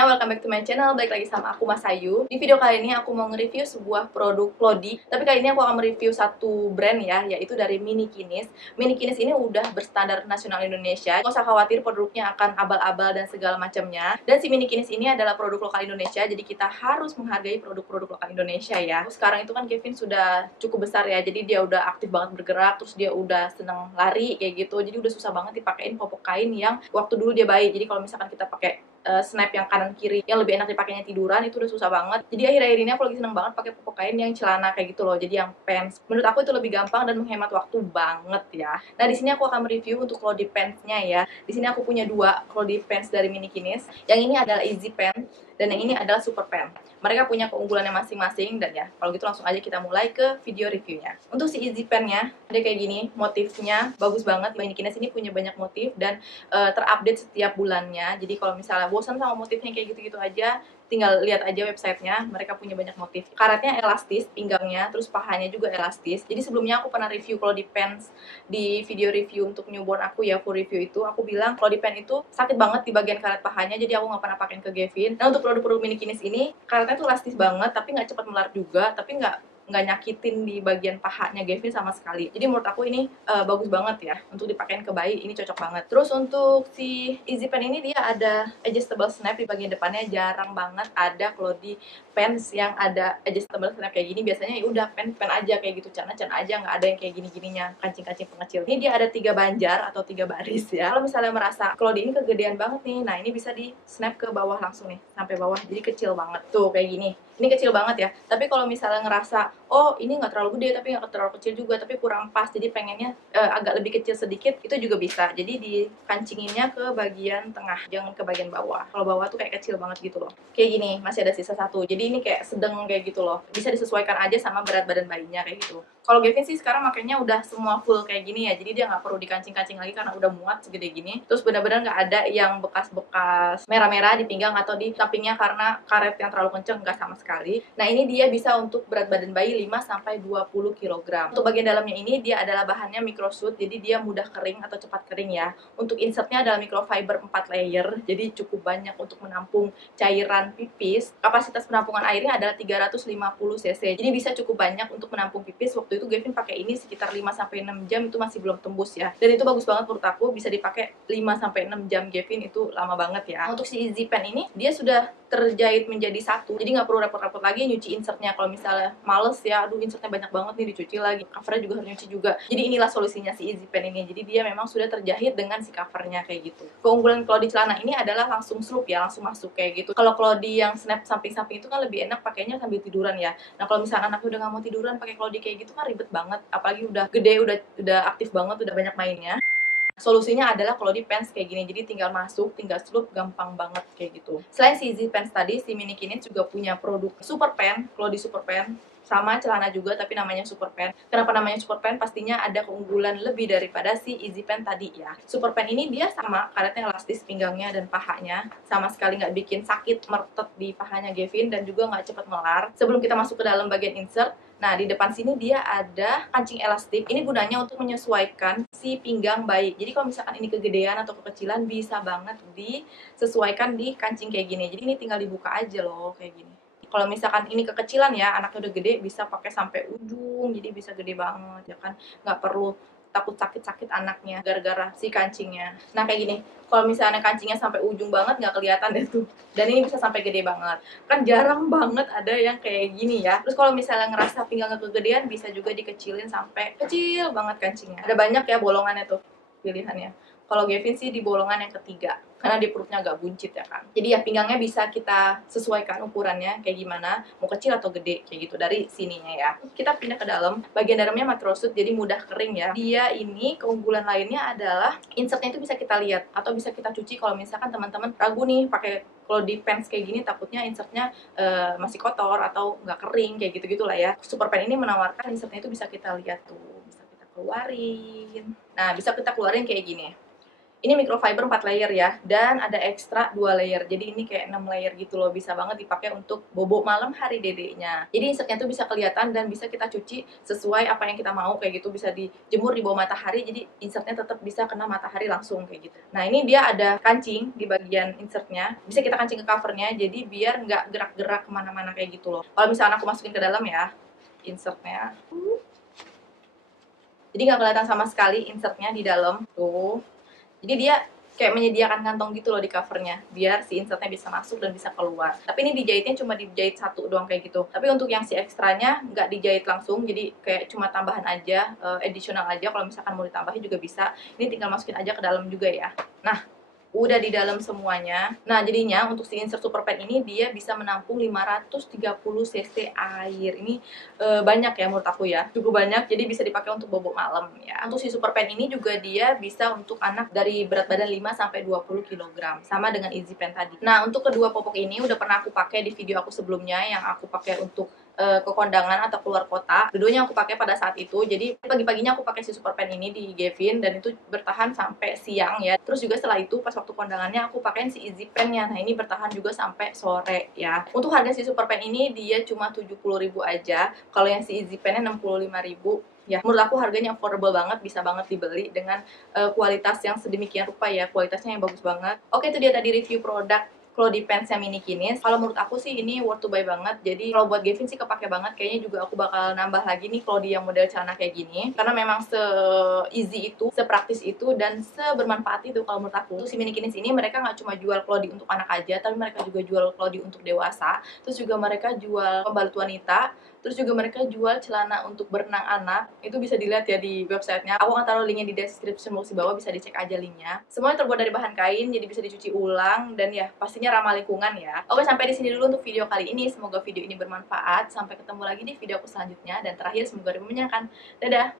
semuanya, welcome back to my channel. Balik lagi sama aku, Mas Ayu. Di video kali ini aku mau nge-review sebuah produk Clody. Tapi kali ini aku akan mereview satu brand ya, yaitu dari Minikinis. Minikinis ini udah berstandar nasional Indonesia. Gak usah khawatir produknya akan abal-abal dan segala macamnya. Dan si Minikinis ini adalah produk lokal Indonesia, jadi kita harus menghargai produk-produk lokal Indonesia ya. Sekarang itu kan Kevin sudah cukup besar ya, jadi dia udah aktif banget bergerak, terus dia udah seneng lari kayak gitu. Jadi udah susah banget dipakein popok kain yang waktu dulu dia bayi. Jadi kalau misalkan kita pakai snap yang kanan kiri yang lebih enak dipakainya tiduran, itu udah susah banget. Jadi akhir-akhir ini aku lagi seneng banget pakai popok kain yang celana kayak gitu loh, jadi yang pants. Menurut aku itu lebih gampang dan menghemat waktu banget ya. Nah, di sini aku akan mereview untuk Clody pants-nya ya. Di sini aku punya dua Clody pants dari Minikinis. Yang ini adalah Easy Pants dan yang ini adalah Super Pants. Mereka punya keunggulannya masing-masing, dan ya kalau gitu langsung aja kita mulai ke video reviewnya. Untuk si Easy Pants-nya ada kayak gini, motifnya bagus banget. Minikinis ini punya banyak motif dan terupdate setiap bulannya. Jadi kalau misalnya bosan sama motifnya kayak gitu-gitu aja, tinggal lihat aja websitenya, mereka punya banyak motif. Karetnya elastis, pinggangnya, terus pahanya juga elastis. Jadi sebelumnya aku pernah review Clody pants di video review untuk newborn aku ya, full review itu aku bilang Clody pants itu sakit banget di bagian karet pahanya, jadi aku nggak pernah pakein ke Kevin. Nah, untuk produk-produk Minikinis ini karetnya tuh elastis banget, tapi nggak cepat melar juga, tapi nggak nyakitin di bagian pahanya Kevin sama sekali. Jadi menurut aku ini bagus banget ya untuk dipakein ke bayi, ini cocok banget. Terus untuk si Easy Pants ini dia ada adjustable snap di bagian depannya, jarang banget ada Clody pants yang ada adjustable snap kayak gini. Biasanya ya udah pants aja kayak gitu, celana aja, nggak ada yang kayak gininya kancing-kancing pengecil. Ini dia ada 3 banjar atau 3 baris ya. Kalau misalnya merasa Clody ini kegedean banget nih, nah ini bisa di snap ke bawah langsung nih, sampai bawah, jadi kecil banget tuh kayak gini. Ini kecil banget ya, tapi kalau misalnya ngerasa oh ini nggak terlalu gede tapi nggak terlalu kecil juga, tapi kurang pas, jadi pengennya agak lebih kecil sedikit, itu juga bisa. Jadi dikancinginnya ke bagian tengah, jangan ke bagian bawah. Kalau bawah tuh kayak kecil banget gitu loh, kayak gini, masih ada sisa satu, jadi ini kayak sedang kayak gitu loh, bisa disesuaikan aja sama berat badan bayinya kayak gitu. Kalau Gavin sih sekarang makanya udah semua full kayak gini ya, jadi dia nggak perlu dikancing-kancing lagi karena udah muat segede gini. Terus benar-benar nggak ada yang bekas-bekas merah-merah di pinggang atau di sampingnya karena karet yang terlalu kenceng, nggak sama sekali. Nah, ini dia bisa untuk berat badan bayi 5-20 kg. Untuk bagian dalamnya ini dia adalah bahannya microsuit, jadi dia mudah kering atau cepat kering ya. Untuk insertnya adalah microfiber 4 layer, jadi cukup banyak untuk menampung cairan pipis. Kapasitas penampungan airnya adalah 350 cc, jadi bisa cukup banyak untuk menampung pipis. Waktu itu Gavin pakai ini sekitar 5-6 jam, itu masih belum tembus ya, dan itu bagus banget menurut aku, bisa dipakai 5-6 jam. Gavin itu lama banget ya. Untuk si Easy Pants ini dia sudah terjahit menjadi satu, jadi nggak perlu repot-repot lagi nyuci insertnya. Kalau misalnya males ya, aduh insertnya banyak banget nih dicuci lagi, covernya juga harus nyuci juga. Jadi inilah solusinya si Easy Pants ini, jadi dia memang sudah terjahit dengan si covernya kayak gitu. Keunggulan Clody celana ini adalah langsung sloop ya, langsung masuk kayak gitu. Kalau Clody yang snap samping-samping itu kan lebih enak pakainya sambil tiduran ya. Nah, kalau misalnya anaknya udah nggak mau tiduran pakai Clody kayak gitu kan ribet banget, apalagi udah gede, udah aktif banget, udah banyak mainnya. Solusinya adalah Clody pants kayak gini, jadi tinggal masuk, tinggal sloop, gampang banget kayak gitu. Selain si Easy Pants tadi, si Minikinis juga punya produk Super Pants, Clody Super Pants, sama celana juga tapi namanya Super Pants. Kenapa namanya Super Pants? Pastinya ada keunggulan lebih daripada si Easy Pants tadi ya. Super Pants ini dia sama, karetnya elastis, pinggangnya dan pahanya sama sekali nggak bikin sakit mertet di pahanya Gavin, dan juga nggak cepat melar. Sebelum kita masuk ke dalam bagian insert, nah, di depan sini dia ada kancing elastik. Ini gunanya untuk menyesuaikan si pinggang bayi. Jadi kalau misalkan ini kegedean atau kekecilan, bisa banget disesuaikan di kancing kayak gini. Jadi ini tinggal dibuka aja loh, kayak gini. Kalau misalkan ini kekecilan ya, anaknya udah gede, bisa pakai sampai ujung, jadi bisa gede banget ya kan. Nggak perlu takut sakit-sakit anaknya gara-gara si kancingnya. Nah, kayak gini, kalau misalnya kancingnya sampai ujung banget nggak kelihatan deh tuh, dan ini bisa sampai gede banget, kan jarang banget ada yang kayak gini ya. Terus kalau misalnya ngerasa pinggangnya kegedean, bisa juga dikecilin sampai kecil banget kancingnya. Ada banyak ya bolongannya tuh pilihannya. Kalau Gavin sih di bolongan yang ketiga, karena di perutnya agak buncit ya kan. Jadi ya pinggangnya bisa kita sesuaikan ukurannya kayak gimana, mau kecil atau gede kayak gitu dari sininya ya. Kita pindah ke dalam, bagian dalamnya microsuit, jadi mudah kering ya. Dia ini keunggulan lainnya adalah insertnya itu bisa kita lihat atau bisa kita cuci. Kalau misalkan teman-teman ragu nih pakai Clody pants kayak gini, takutnya insertnya masih kotor atau nggak kering kayak gitu-gitu lah ya. Super Pants ini menawarkan insertnya itu bisa kita lihat tuh, bisa kita keluarin. Nah, bisa kita keluarin kayak gini. Ini microfiber 4 layer ya, dan ada ekstra 2 layer. Jadi ini kayak 6 layer gitu loh, bisa banget dipakai untuk bobo malam hari dedeknya. Jadi insertnya tuh bisa kelihatan dan bisa kita cuci sesuai apa yang kita mau kayak gitu, bisa dijemur di bawah matahari, jadi insertnya tetap bisa kena matahari langsung kayak gitu. Nah ini dia ada kancing di bagian insertnya, bisa kita kancing ke covernya, jadi biar nggak gerak-gerak kemana-mana kayak gitu loh. Kalau misalnya aku masukin ke dalam ya, insertnya, jadi nggak kelihatan sama sekali insertnya di dalam tuh. Jadi dia kayak menyediakan kantong gitu loh di covernya, biar si insertnya bisa masuk dan bisa keluar. Tapi ini dijahitnya cuma dijahit satu doang kayak gitu. Tapi untuk yang si ekstranya nggak dijahit langsung, jadi kayak cuma tambahan aja, additional aja. Kalau misalkan mau ditambahin juga bisa. Ini tinggal masukin aja ke dalam juga ya. Nah, udah di dalam semuanya. Nah, jadinya untuk si insert super pen ini dia bisa menampung 530 cc air. Ini banyak ya menurut aku ya. Cukup banyak, jadi bisa dipakai untuk bobok malam ya. Untuk si super pen ini juga dia bisa untuk anak dari berat badan 5 sampai 20 kg. Sama dengan easy pen tadi. Nah, untuk kedua popok ini udah pernah aku pakai di video aku sebelumnya yang aku pakai untuk ke kondangan atau keluar kota. Dua-duanya aku pakai pada saat itu. Jadi pagi-paginya aku pakai si super pen ini di Gavin dan itu bertahan sampai siang ya. Terus juga setelah itu pas waktu kondangannya aku pakai si easy pen-nya. Nah, ini bertahan juga sampai sore ya. Untuk harga si super pen ini dia cuma 70.000 aja. Kalau yang si easy pen-nya 65.000. Ya, menurut aku harganya affordable banget, bisa banget dibeli dengan kualitas yang sedemikian rupa ya, kualitasnya yang bagus banget. Oke, itu dia tadi review produk Cloudy Pants yang mini kinis. Kalau menurut aku sih ini worth to buy banget. Jadi kalau buat Gavin sih kepake banget. Kayaknya juga aku bakal nambah lagi nih Cloudy yang model celana kayak gini. Karena memang se-easy itu, sepraktis itu, dan sebermanfaat itu kalau menurut aku. Untuk si mini kinis ini mereka nggak cuma jual Cloudy untuk anak aja, tapi mereka juga jual Cloudy untuk dewasa. Terus juga mereka jual pembalut wanita. Terus juga mereka jual celana untuk berenang anak. Itu bisa dilihat ya di websitenya. Aku akan taruh linknya di description box di bawah, bisa dicek aja linknya. Semuanya terbuat dari bahan kain, jadi bisa dicuci ulang dan ya pastinya ramah lingkungan ya. Oke, sampai di sini dulu untuk video kali ini. Semoga video ini bermanfaat. Sampai ketemu lagi di video aku selanjutnya, dan terakhir semoga menyenangkan. Dadah.